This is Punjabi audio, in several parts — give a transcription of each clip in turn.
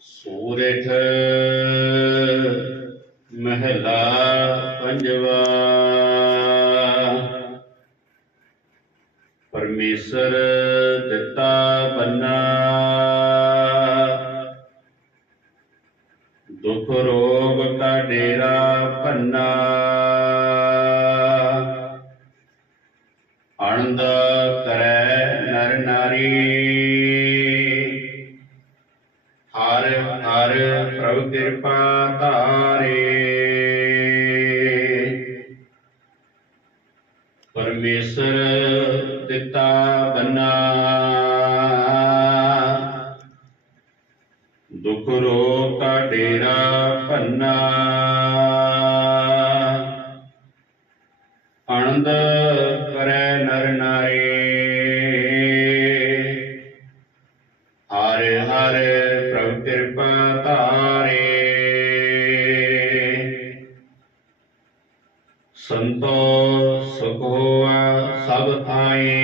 ਸੂਰਠ ਮਹਿਲਾ ਪੰਜਵਾ। ਪਰਮੇਸ਼ਰ ਦਿੱਤਾ ਬੰਨਾ। ਦੁਖ ਰੋਗ ਕਾ ਡੇਰਾ ਭੰਨਾ। ਆਨੰਦ ਕਰੈ ਨਰ ਨਾਰੀ ਹਰ ਹਰ ਪ੍ਰਭ ਕਿਰਪਾ ਧਾਰੇ। ਪਰਮੇਸ਼ਰ ਦਿੱਤਾ ਬੰਨਾ। ਦੁਖ ਰੋਗ ਕਾ ਡੇਰਾ ਭੰਨਾ। ਅਣਦ ਕਰੈ ਨਰਨਾ। ਹਰਿ ਹਰਿ ਪ੍ਰਭ ਕਿਰਪਾ ਧਾਰੇ ਸੰਤੋ ਸੁਖ ਹੋਆ ਸਭ ਥਾਈ।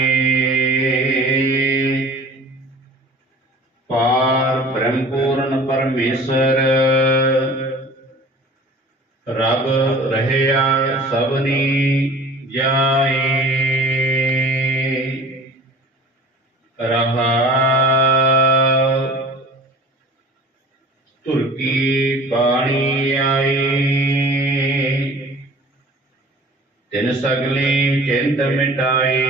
ਪਾਰ ਬ੍ਰਹਮ ਪੂਰਨ ਪਰਮੇਸ਼ਰ, ਰਬ ਰਹਿਆ ਸਭਨੀ ਜਾਏ। ਰਹਾ ਤੁਰਕੀ ਬਾਣੀ ਆਈ। ਤਿਨ ਸਗਲੀ ਚਿੰਤ ਮਿਟਾਈ।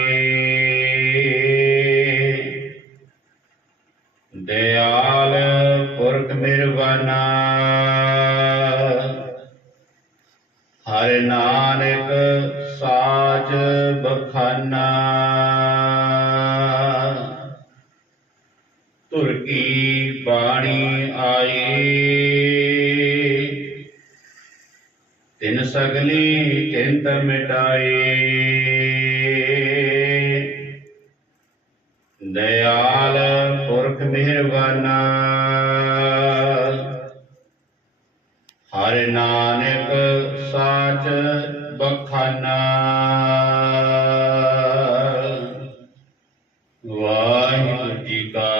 ਦਿਆਲ ਪੁਰਖ ਮਿਰਵਾਨਾ ਹਰਿ ਨਾਨਕ ਸਾਚ ਬਖਾਨਾ। ਤੁਰ ਕੀ ਬਾਣੀ ਆਈ ਤਿਨ ਸਗਲੀ ਚਿੰਤ ਮਿਟਾਈ ਦਇਆਲ ਪੁਰਖ ਮਿਹਰਬਾਨਾ। ਹਰਿ ਨਾਨਕ ਸਾਚ ਬਖਾਨਾ। ਵਾਹਿਗੁਰੂ ਜੀ ਕਾ